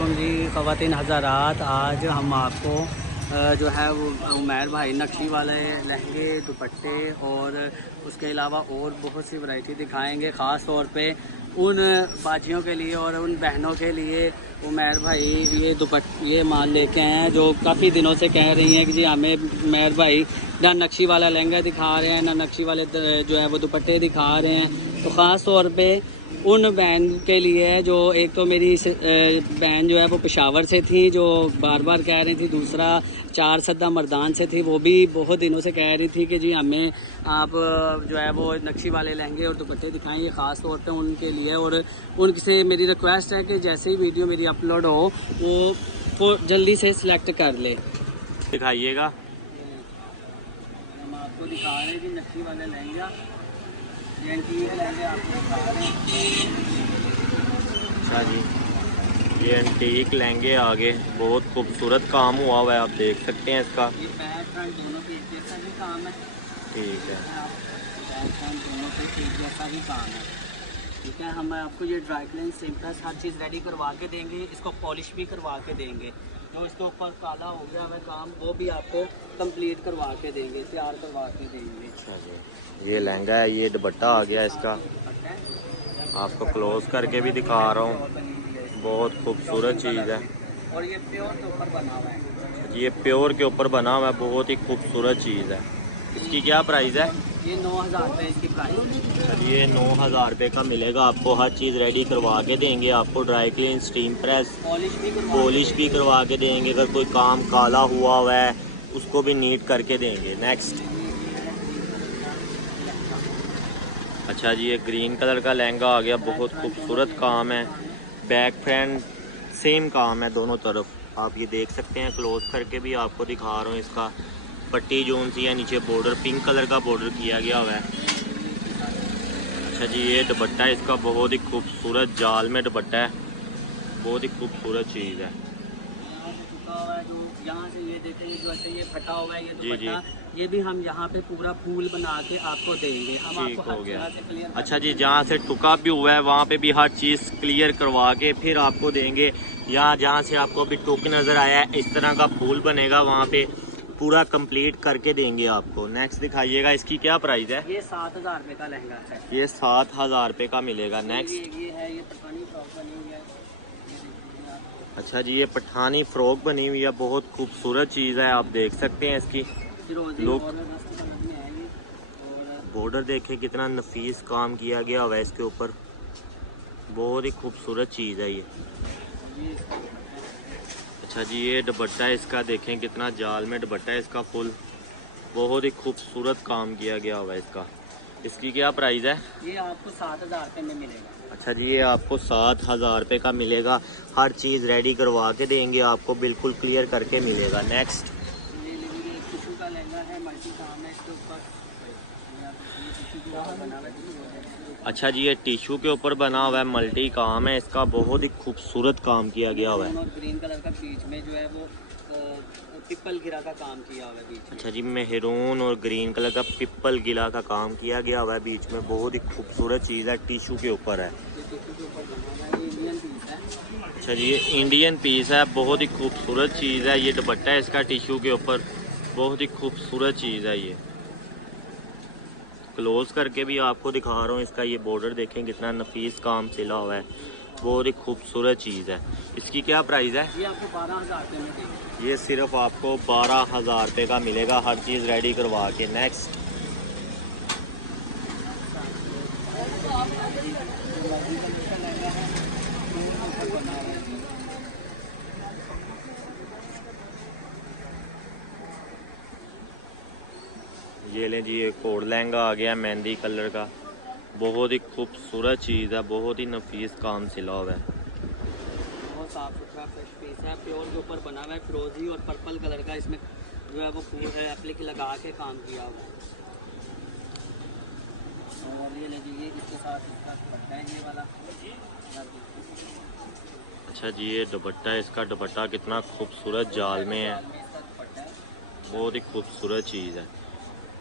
वालेकुम जी ख़वातीन हज़रात। आज हम आपको जो है वो उमैर भाई नक्शी वाले लहंगे दुपट्टे और उसके अलावा और बहुत सी वैरायटी दिखाएंगे। ख़ास तौर पे उन बाजियों के लिए और उन बहनों के लिए उमैर भाई ये माल लेके आए हैं जो काफ़ी दिनों से कह रही हैं कि जी हमें उमैर भाई ना नक्शी वाला लहंगा दिखा रहे हैं ना नक्शी वाले जो है वो दुपट्टे दिखा रहे हैं। तो ख़ास तौर पे उन बहन के लिए जो एक तो मेरी बहन जो है वो पेशावर से थी जो बार बार कह रही थी, दूसरा चार सद्दा मर्दान से थी, वो भी बहुत दिनों से कह रही थी कि जी हमें आप जो है वो नक्शी वाले लहंगे और दुपट्टे दिखाएंगे। ख़ास तौर पे उनके लिए और उनसे मेरी रिक्वेस्ट है कि जैसे ही वीडियो मेरी अपलोड हो वो जल्दी से सिलेक्ट कर ले। दिखाइएगा। हम आपको दिखा रहे हैं कि नक्शी वाले लहंगा अच्छा जी, ये एंटीक लहंगे आगे बहुत खूबसूरत काम हुआ हुआ है, आप देख सकते हैं इसका। ये बैक फ्रंट दोनों पे एक जैसा ही काम है। ठीक है, बैक फ्रंट दोनों पे एक जैसा ही काम है। ठीक है, हम आपको ये ड्राई क्लीन सिंपल हर चीज़ रेडी करवा के देंगे, इसको पॉलिश भी करवा के देंगे। जो इसके ऊपर काला हो गया हमें काम वो भी आपको कंप्लीट करवा के देंगे, तैयार करवा के देंगे। अच्छा जी, ये लहंगा है, ये दुपट्टा आ गया इसका, आपको क्लोज करके भी दिखा रहा हूँ, बहुत खूबसूरत चीज़ है। और ये प्योर के ऊपर बना हुआ है। ये प्योर के ऊपर बना हुआ है, बहुत ही खूबसूरत चीज़ है। इसकी क्या प्राइस है? ये 9,000 रुपये इसकी प्राइस। ये 9,000 रुपये का मिलेगा आपको। हर चीज़ रेडी करवा के देंगे आपको, dry clean, steam press, polish भी करवा के देंगे। अगर कोई काम काला हुआ है उसको भी नीट करके देंगे। नेक्स्ट, अच्छा जी, ये ग्रीन कलर का लहंगा आ गया, बहुत खूबसूरत काम है, बैक फ्रंट सेम काम है दोनों तरफ। आप ये देख सकते हैं, क्लोज करके भी आपको दिखा रहा हूँ। इसका पट्टी जोन सी है, नीचे बॉर्डर पिंक कलर का बॉर्डर किया गया हुआ है। अच्छा जी, ये दुपट्टा है इसका, बहुत ही खूबसूरत जाल में दुपट्टा है, बहुत ही खूबसूरत चीज़ है। यहाँ से ये देखें, जो ऐसे ये फटा हुआ है ये जी जी, ये भी हम यहाँ पे पूरा फूल बना के आपको देंगे। हम ठीक आपको हो गया। क्लियर। अच्छा जी, जहाँ से टुका भी हुआ है वहाँ पे भी हर चीज़ क्लियर करवा के फिर आपको देंगे। यहाँ जहाँ से आपको अभी टुक नज़र आया है, इस तरह का फूल बनेगा, वहाँ पे पूरा कंप्लीट करके देंगे आपको। नेक्स्ट दिखाइएगा, इसकी क्या प्राइस है? ये 7,000 रुपये का लहंगा है। ये 7,000 रुपये का मिलेगा। नेक्स्ट, ये है, ये पठानी फ्रॉक बनी हुई है। अच्छा जी, ये पठानी फ्रॉक बनी हुई है, बहुत खूबसूरत चीज़ है, आप देख सकते हैं इसकी लुक। बॉर्डर देखें कितना नफीस काम किया गया हुआ है इसके ऊपर, बहुत ही खूबसूरत चीज़ है ये। अच्छा जी, ये दुपट्टा है इसका, देखें कितना जाल में दुपट्टा है इसका फुल, बहुत ही खूबसूरत काम किया गया हुआ है इसका। इसकी क्या प्राइस है? ये आपको 7,000 रुपये में मिलेगा। अच्छा जी, ये आपको 7,000 रुपये का मिलेगा। हर चीज़ रेडी करवा के देंगे आपको, बिल्कुल क्लियर करके मिलेगा। नेक्स्ट, ये टिशू का लहंगा है, मल्टी काम है इसके ऊपर। अच्छा जी, ये टिशू के ऊपर बना हुआ है, मल्टी काम है इसका, बहुत ही खूबसूरत काम किया गया हुआ है। ग्रीन कलर का बीच में जो है वो पिपल गिरा का काम किया हुआ है बीच में। अच्छा जी, मेहरून और ग्रीन कलर का पिपल गिला का काम किया गया हुआ है बीच में, बहुत ही खूबसूरत चीज़ है, टिशू के ऊपर है। अच्छा जी, ये इंडियन पीस है, बहुत ही खूबसूरत चीज़ है। ये दुपट्टा है इसका टिशू के ऊपर, बहुत ही खूबसूरत चीज़ है। ये क्लोज करके भी आपको दिखा रहा हूँ इसका, ये बॉर्डर देखें कितना नफीस काम सिला हुआ है, बहुत ही खूबसूरत चीज़ है। इसकी क्या प्राइस है? ये आपको 12,000 रुपये में देंगे। ये सिर्फ आपको 12,000 रुपये का मिलेगा, हर चीज़ रेडी करवा के। नेक्स्ट, ये लें जी, एक और लहंगा आ गया मेहंदी कलर का, बहुत ही खूबसूरत चीज़ है, बहुत ही नफीस काम सिला हुआ है, बहुत साफ सुथरा फ्रेश पीस है, प्योर के ऊपर बना हुआ है, फिरोजी और पर्पल कलर का इसमें जो है वो फूल है एप्लिक लगा के काम किया हुआ है। और ये लीजिए, इसके साथ इसका दुपट्टा है ये वाला। अच्छा जी, ये दुपट्टा है इसका, दुपट्टा कितना खूबसूरत जाल में है, बहुत ही खूबसूरत चीज़ है।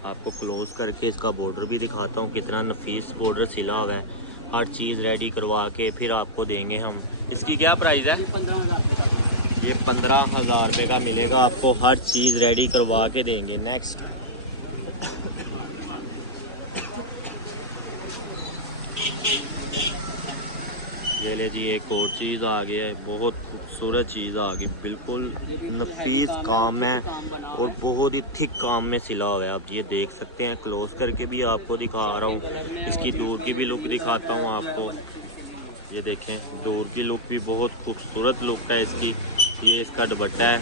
आपको क्लोज करके इसका बॉर्डर भी दिखाता हूँ, कितना नफीस बॉर्डर सिला हुआ है। हर चीज़ रेडी करवा के फिर आपको देंगे हम। इसकी क्या प्राइस है? 15,000 ये 15,000 रुपये का मिलेगा आपको, हर चीज़ रेडी करवा के देंगे। नेक्स्ट ये ले जी, एक और चीज़ आ गया है, बहुत खूबसूरत चीज़ आ गई, बिल्कुल नफीस काम है और बहुत ही थिक काम में सिला हुआ है। आप ये देख सकते हैं, क्लोज करके भी आपको दिखा रहा हूँ, इसकी दूर की भी लुक दिखाता हूँ आपको। ये देखें, दूर की लुक भी बहुत खूबसूरत लुक है इसकी। ये इसका दुपट्टा है,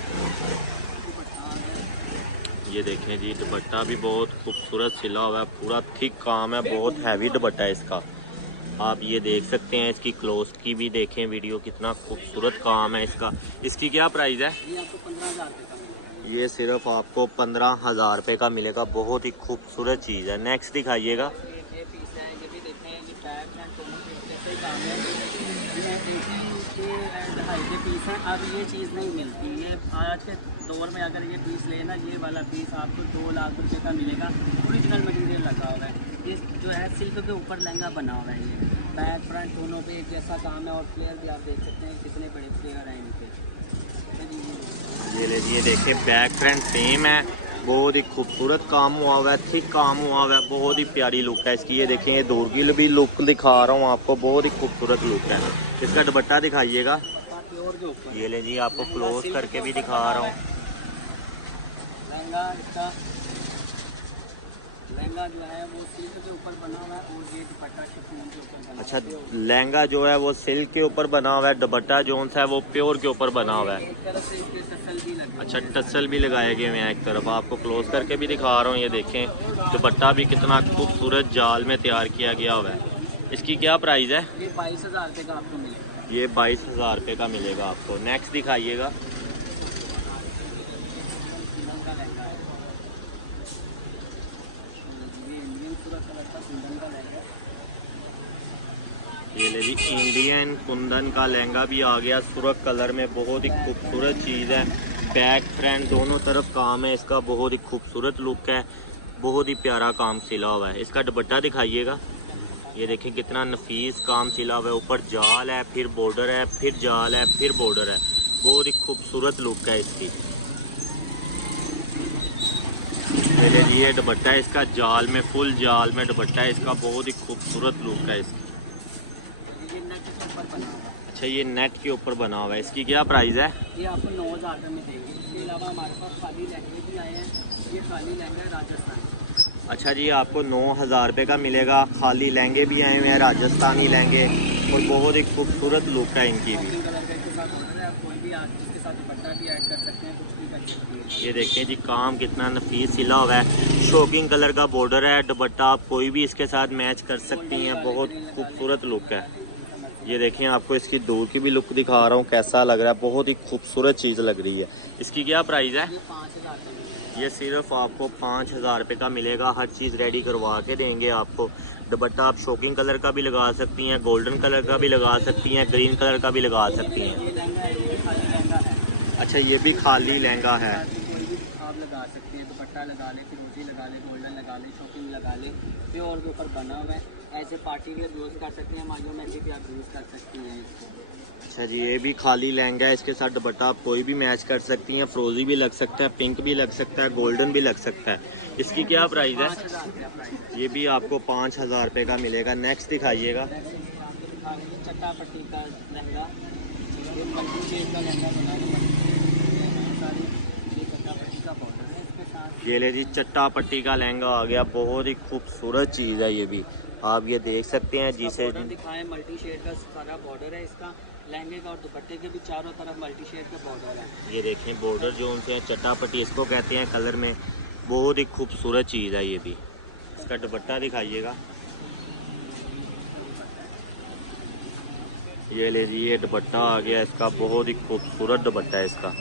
ये देखें जी, दुपट्टा भी बहुत खूबसूरत सिला हुआ है, पूरा थिक काम है, बहुत हैवी दुपट्टा है इसका। आप ये देख सकते हैं, इसकी क्लोज की भी देखें वीडियो, कितना खूबसूरत काम है इसका। इसकी क्या प्राइस है? ये आपको 15,000 का। ये सिर्फ आपको 15,000 रुपये का मिलेगा, बहुत ही खूबसूरत चीज़ है। नेक्स्ट दिखाइएगा। ये पीस है, ये भी देखें, ये टैग हैं, दोनों पीस जैसे ही काम है। ये ढाई के पीस हैं। अब ये चीज़ नहीं मिलती, ये आज के दौर में अगर ये पीस लेना, ये वाला पीस आपको 2 लाख रुपए का मिलेगा। ओरिजिनल मटेरियल लगा हुआ है, ये जो है सिल्क के ऊपर लहंगा बना हुआ है। ये बैक फ्रंट दोनों पे एक जैसा काम है और फ्लेयर भी आप देख सकते हैं कितने बड़े फ्लेयर हैं इनके। ये ले, ये देखिए, बैक फ्रंट सेम है, बहुत ही खूबसूरत काम हुआ हुआ है, थिक काम हुआ हुआ है, बहुत ही प्यारी लुक है इसकी। ये देखें, ये दूर की भी लुक दिखा रहा हूँ आपको, बहुत ही खूबसूरत लुक है। इसका दुपट्टा दिखाइएगा। ये ले जी, आपको क्लोज करके भी दिखा रहा हूँ। लहंगा जो है वो सिल्क के ऊपर बना हुआ है और ये दुपट्टा शिफॉन के ऊपर बना। अच्छा, लहंगा जो है वो सिल्क के ऊपर बना हुआ है, दुपट्टा जो है वो प्योर के ऊपर बना हुआ है। एक तरफ से इसके टसल भी लगे। अच्छा, टसल भी लगाए गए हैं एक तरफ, आपको क्लोज करके भी दिखा रहा हूँ। ये देखें, दुपट्टा भी कितना खूबसूरत जाल में तैयार किया गया हुआ है। इसकी क्या प्राइस है? ये 22,000 रुपये का आपको मिलेगा। ये 22,000 रुपये का मिलेगा आपको। नेक्स्ट दिखाइएगा। ये ले जी, इंडियन कुंदन का लहंगा भी आ गया सुरख कलर में, बहुत ही खूबसूरत चीज़ है। बैक फ्रंट दोनों तरफ काम है इसका, बहुत ही खूबसूरत लुक है, बहुत ही प्यारा काम सिला हुआ है। इसका दुपट्टा दिखाइएगा। ये देखें, कितना नफीस काम सिला हुआ है, ऊपर जाल है, फिर बॉर्डर है, फिर जाल है, फिर बॉर्डर है, बहुत ही खूबसूरत लुक है इसकी। ये दुपट्टा है इसका, जाल में, फुल जाल में दुपट्टा है इसका, बहुत ही खूबसूरत लुक है इसका। अच्छा, ये नेट के ऊपर बना हुआ है। इसकी क्या प्राइस है? ये आपको 9,000 में देंगे। इसके अलावा हमारे पास खाली लहंगे भी आए हैं। ये खाली लहंगा है राजस्थान। अच्छा जी, आपको 9,000 रुपये का मिलेगा। खाली लहंगे भी आए हुए हैं, राजस्थानी लहंगे, और बहुत ही खूबसूरत लुक है इनकी भी। कोई भी आप इसके साथ दुपट्टा भी ऐड कर सकते हैं, कुछ भी कर सकते हैं। ये देखें जी, काम कितना नफीस सिला हुआ है, शोकिंग कलर का बॉर्डर है, दुपट्टा आप कोई भी इसके साथ मैच कर सकती हैं, बहुत खूबसूरत लुक है। ये देखें, आपको इसकी दूर की भी लुक दिखा रहा हूँ, कैसा लग रहा है, बहुत ही खूबसूरत चीज़ लग रही है। इसकी क्या प्राइस है? ये 5,000 ये सिर्फ आपको 5,000 रुपये का मिलेगा, हर चीज़ रेडी करवा के देंगे आपको। दुपट्टा आप शोकिंग कलर का भी लगा सकती हैं, गोल्डन कलर का भी लगा सकती हैं, ग्रीन कलर का भी लगा सकती हैं। ये लहंगा है, ये खाली लहंगा है। अच्छा, ये भी खाली लहंगा है। कोई भी आप लगा सकते हैं, दुपट्टा लगा ले, फिरोजी लगा ले, गोल्डन लगा ले, शॉपिंग लगा ले, प्योर के ऊपर बना हुआ है। ऐसे पार्टी वेयर यूज़ कर सकते हैं, माइयों में भी आप यूज़ कर सकती हैं इसको। अच्छा जी, ये भी खाली लहंगा है, इसके साथ दुपट्टा आप कोई भी मैच कर सकती हैं, फ्रोजी भी लग सकता है, पिंक भी लग सकता है, गोल्डन भी लग सकता है। इसकी क्या प्राइस है? 5,000 रुपया प्राइस। ये भी आपको 5,000 रुपये का मिलेगा। नेक्स्ट दिखाइएगा। चट्टापट्टी का लहंगा, ये मल्टी शेड का लहंगा बना है, ये चट्टापट्टी का बॉर्डर है इसके साथ। ये ले जी, चट्टापट्टी का लहंगा आ गया, बहुत ही खूबसूरत चीज़ है ये भी, आप ये देख सकते हैं। जिसे दिखाएं, मल्टी शेड का सारा बॉर्डर है इसका, लहंगे का और दुपट्टे के भी चारों तरफ मल्टी शेड का बॉर्डर है। ये देखें, बॉर्डर जो उनसे चट्टापट्टी इसको कहते हैं कलर में, बहुत ही खूबसूरत चीज़ है ये भी। इसका दुपट्टा दिखाइएगा। ये ले जी, ये दुपट्टा आ गया इसका, बहुत ही खूबसूरत दुपट्टा है इसका।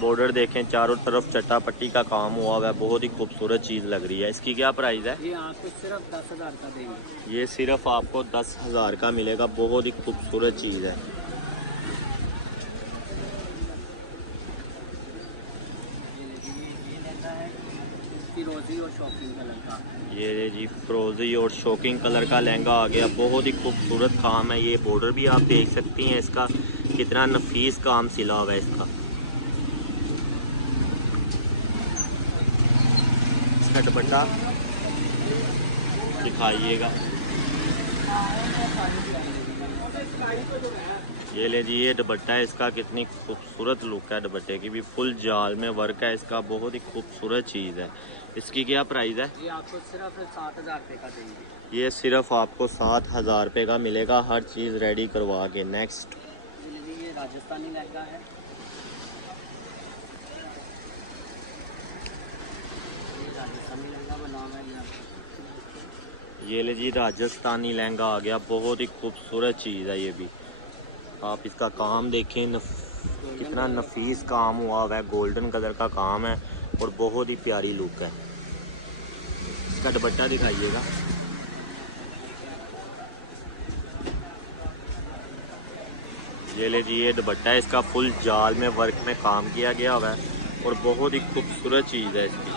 बॉर्डर देखें, चारों तरफ चट्टापट्टी का काम हुआ हुआ है, बहुत ही खूबसूरत चीज़ लग रही है। इसकी क्या प्राइस है? ये आपको सिर्फ 10,000 का देंगे। ये सिर्फ आपको 10,000 का मिलेगा, बहुत ही खूबसूरत चीज़ है। फिरोजी और शॉकिंग कलर का, ये जी, फिरोजी और शोकिंग कलर का लहंगा आ गया, बहुत ही खूबसूरत काम है। ये बॉर्डर भी आप देख सकती हैं इसका, कितना नफीस काम सिला हुआ है इसका। इसका दुपट्टा दिखाइएगा। ये ले जी, ये दुपट्टा है इसका, कितनी खूबसूरत लुक है दुपट्टे की भी, फुल जाल में वर्क है इसका, बहुत ही खूबसूरत चीज़ है। इसकी क्या प्राइस है? ये आपको सिर्फ 7,000 रुपये का देंगे। ये सिर्फ आपको 7,000 रुपये का मिलेगा, हर चीज़ रेडी करवा के। नेक्स्ट ये राजस्थानी लहंगा है। ये राजस्थानी लहंगा बना हुआ है। ये ले जी, राजस्थानी लहंगा आ गया, बहुत ही खूबसूरत चीज़ है ये भी। आप इसका काम देखें, कितना नफीस काम हुआ है, गोल्डन कलर का काम है और बहुत ही प्यारी लुक है। इसका दुपट्टा दिखाइएगा। ये ले जी, ये दुपट्टा है इसका, फुल जाल में वर्क में काम किया गया हुआ है और बहुत ही खूबसूरत चीज़ है इसकी।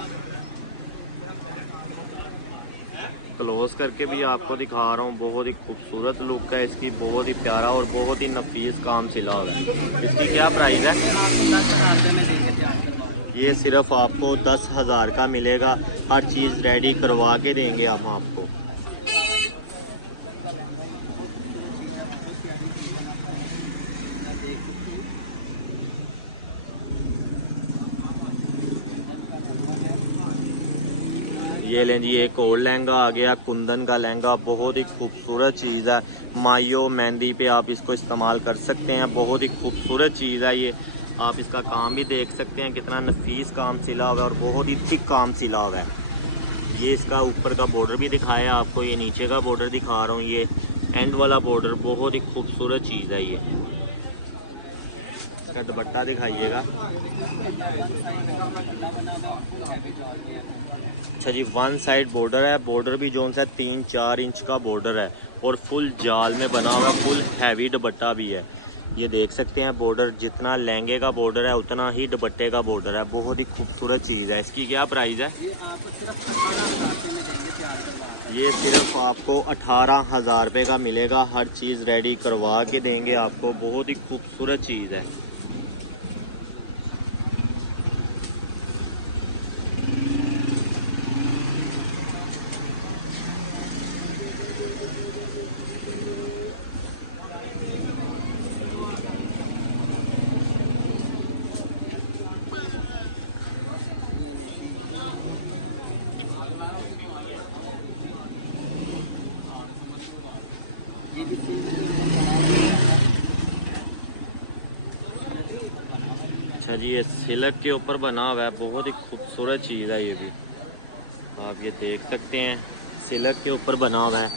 क्लोज करके भी आपको दिखा रहा हूँ, बहुत ही खूबसूरत लुक है इसकी, बहुत ही प्यारा और बहुत ही नफीस काम सिला हुआ है। इसकी क्या प्राइस है? ये सिर्फ आपको 10,000 का मिलेगा, हर चीज़ रेडी करवा के देंगे हम आपको। ये लें जी, एक और लहंगा आ गया, कुंदन का लहंगा, बहुत ही खूबसूरत चीज़ है। मायो मेहंदी पे आप इसको इस्तेमाल कर सकते हैं, बहुत ही खूबसूरत चीज़ है ये। आप इसका काम भी देख सकते हैं, कितना नफीस काम सिला हुआ है और बहुत ही थिक काम सिला हुआ है। ये इसका ऊपर का बॉर्डर भी दिखाया आपको, ये नीचे का बॉर्डर दिखा रहा हूँ, ये एंड वाला बॉर्डर, बहुत ही खूबसूरत चीज़ है ये। इसका दुपट्टा दिखाइएगा। अच्छा जी, 1 साइड बॉर्डर है, बॉर्डर भी जोन सा 3-4 इंच का बॉर्डर है और फुल जाल में बना हुआ, फुल हैवी दुपट्टा भी है। ये देख सकते हैं बॉर्डर, जितना लहंगे का बॉर्डर है उतना ही दुपट्टे का बॉर्डर है, बहुत ही खूबसूरत चीज़ है। इसकी क्या प्राइस है? ये सिर्फ आपको 18,000 रुपये का मिलेगा, हर चीज़ रेडी करवा के देंगे आपको, बहुत ही खूबसूरत चीज़ है। अच्छा जी, ये सिल्क के ऊपर बना हुआ है, बहुत ही खूबसूरत चीज़ है ये भी। आप ये देख सकते हैं, सिल्क के ऊपर बना हुआ है।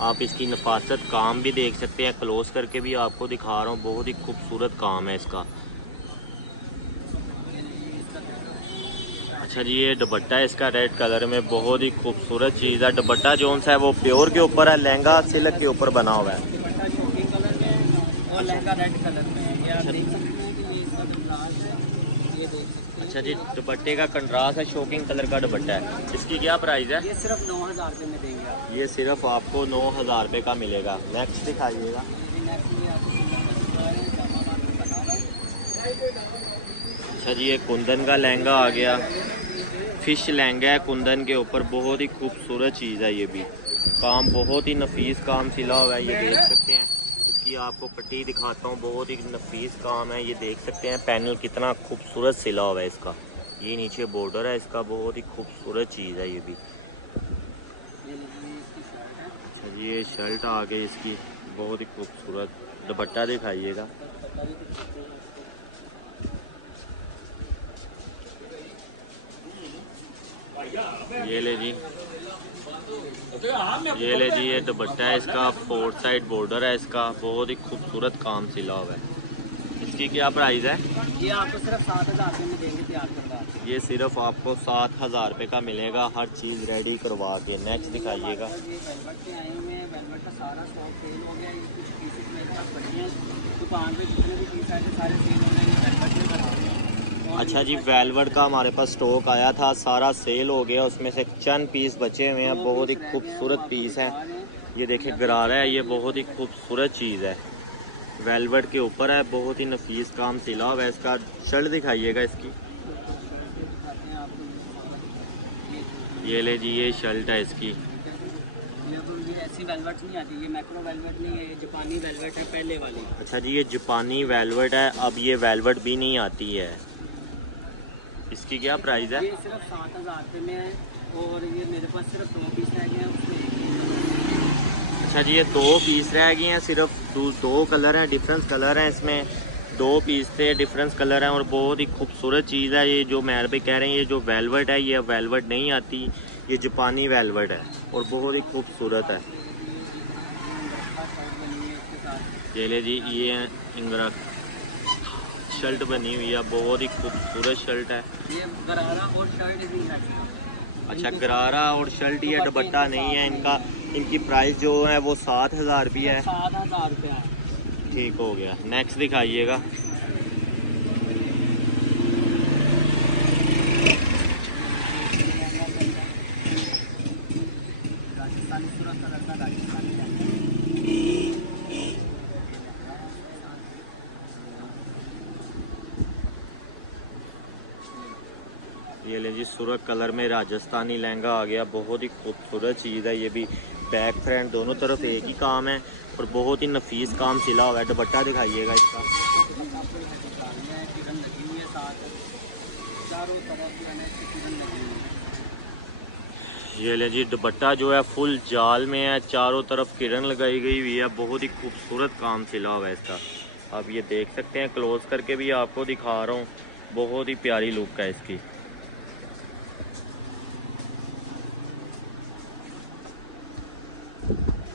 आप इसकी नफासत काम भी देख सकते हैं, क्लोज करके भी आपको दिखा रहा हूँ, बहुत ही खूबसूरत काम है इसका। अच्छा जी, ये दुपट्टा है इसका, रेड कलर में, बहुत ही खूबसूरत चीज़ है। दुपट्टा जोन सा है वो प्योर के ऊपर है, लहंगा सिल्क के ऊपर बना हुआ है। दुपट्टा शॉकिंग कलर में और लहंगा रेड कलर में है। ये आप देख सकते हैं कि ये इसका कंट्रास्ट है, ये देख सकते हैं। अच्छा जी, दुपट्टे का कंट्रास्ट है, शॉकिंग कलर का दुपट्टा है। इसकी क्या प्राइस है? ये सिर्फ 9,000 रुपये में देंगे आप। ये सिर्फ आपको 9,000 रुपये का मिलेगा। नेक्स्ट दिखाइएगा। अच्छा जी, ये कुंदन का लहंगा आ गया, फिश लहंगा है कुंदन के ऊपर, बहुत ही खूबसूरत चीज़ है ये भी। काम बहुत ही नफीस काम सिला हुआ है, ये देख सकते हैं। इसकी आपको पट्टी दिखाता हूँ, बहुत ही नफीस काम है, ये देख सकते हैं। पैनल कितना खूबसूरत सिला हुआ है इसका, ये नीचे बॉर्डर है इसका, बहुत ही खूबसूरत चीज़ है ये भी। अच्छा जी, ये शर्ट आ गई इसकी, बहुत ही खूबसूरत। दुपट्टा दिखाइएगा। ये ले जी, ये ले जी, ये दुपट्टा है इसका, 4 साइड बॉर्डर है इसका, बहुत ही खूबसूरत काम सिला हुआ है। इसकी क्या प्राइस है? ये आपको सिर्फ 7,000 रुपये में देंगे तैयार करवा के। ये सिर्फ आपको 7,000 रुपये का मिलेगा, हर चीज़ रेडी करवा के। नेक्स्ट दिखाइएगा। ये वेलवेट के आए हुए हैं, वेलवेट का सारा स्टॉक सेल हो गया। ये कुछ पीसेस मेरे पास बचे हैं, दुकान पे जितने भी पीस आए थे सारे सेल हो गए, ये वेलवेट में बना हुए हैं। अच्छा जी, वेलवेट का हमारे पास स्टॉक आया था, सारा सेल हो गया, उसमें से चंद पीस बचे हुए हैं, बहुत ही खूबसूरत पीस है। ये देखिए गरारा है, ये बहुत ही खूबसूरत चीज़ है। वेलवेट के ऊपर है, बहुत ही नफीस काम सिला हुआ है इसका। शर्ट दिखाइएगा इसकी। दिखाते हैं आपको। ये ले जी, ये शर्ट है इसकी। ये ऐसी वेलवेट नहीं आती, ये मैक्रो वेलवेट नहीं है, ये जापानी वेलवेट है पहले वाली। अच्छा जी, ये जापानी वेलवेट है, अब ये वेलवेट भी नहीं आती है। इसकी क्या प्राइस है? ये सिर्फ 7,000 रुपये में है और ये मेरे पास सिर्फ 2 पीस रह गए हैं उसमें। अच्छा जी, ये 2 पीस रह गए हैं, सिर्फ 2 कलर हैं, डिफरेंस कलर हैं इसमें। 2 पीस थे, डिफरेंस कलर हैं और बहुत ही खूबसूरत चीज़ है ये। जो मेरे पे कह रहे हैं ये जो वेलवेट है, ये वेलवेट नहीं आती, ये जापानी वेलवेट है और बहुत ही खूबसूरत है। ये ले जी, ये इंगरा शर्ट बनी हुई है, बहुत ही खूबसूरत शर्ट है। ये गरारा और शर्ट भी है। अच्छा, गरारा और शर्ट, ये दुपट्टा नहीं है इनका। इनकी प्राइस जो है वो 7,000 भी है। 7,000 रुपये है। ठीक हो गया। नेक्स्ट दिखाइएगा। राजस्थानी सूरत कलर का राजस्थानी है। ये ले जी, सूरत कलर में राजस्थानी लहंगा आ गया, बहुत ही खूबसूरत चीज़ है ये भी। बैक फ्रंट दोनों तरफ एक ही काम है और बहुत ही नफीस काम सिला हुआ है। दुपट्टा दिखाइएगा इसका। किरण लगी हुई है साथ, चारों तरफ जो है ना इसकी किरण लगी हुई है। ये ले जी, दुपट्टा जो है फुल जाल में है, चारों तरफ किरण लगाई गई हुई है, बहुत ही खूबसूरत काम सिला हुआ है इसका। आप ये देख सकते हैं, क्लोज करके भी आपको दिखा रहा हूँ, बहुत ही प्यारी लुक है इसकी।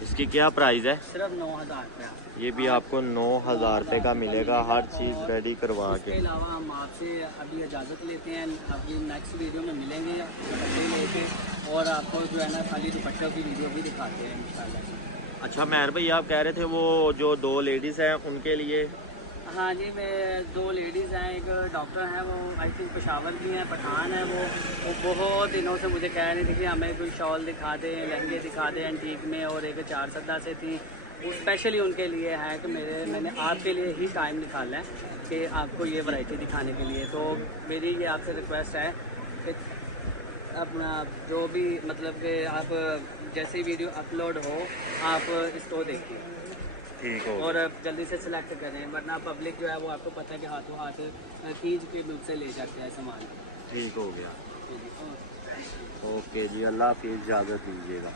इसकी क्या प्राइस है? सिर्फ 9,000 रुपया। ये भी आपको 9,000 रुपये का मिलेगा, हर चीज़ रेडी करवा इसके के। अलावा हम आपसे अभी इजाज़त लेते हैं, अभी नेक्स्ट वीडियो में मिलेंगे दुपट्टे लेके और आपको जो है ना खाली दुपट्टों की वीडियो भी दिखाते हैं इंशाल्लाह। अच्छा मेहर भाई, आप कह रहे थे वो जो 2 लेडीज़ हैं उनके लिए? हाँ जी, मैं 2 लेडीज़ हैं, एक डॉक्टर हैं, वो आई थिंक पेशावर की हैं, पठान है वो बहुत दिनों से मुझे कह रही थी कि हमें कोई शॉल दिखा दें, लहंगे दिखा दें एंटीक में, और एक 4 सदा से थी, वो स्पेशली उनके लिए है कि मैंने आपके लिए ही टाइम निकाला है कि आपको ये वैरायटी दिखाने के लिए। तो मेरी ये आपसे रिक्वेस्ट है कि अपना जो भी मतलब कि आप जैसे ही वीडियो अपलोड हो आप इसको देखिए ठीक हो और जल्दी से सिलेक्ट करें, वरना पब्लिक जो है वो आपको पता है कि हाथों हाथ खींच के मुझसे ले जाते हैं सामान। ठीक हो गया। ओके जी, अल्लाह हाफिज़, इजाज़त दीजिएगा।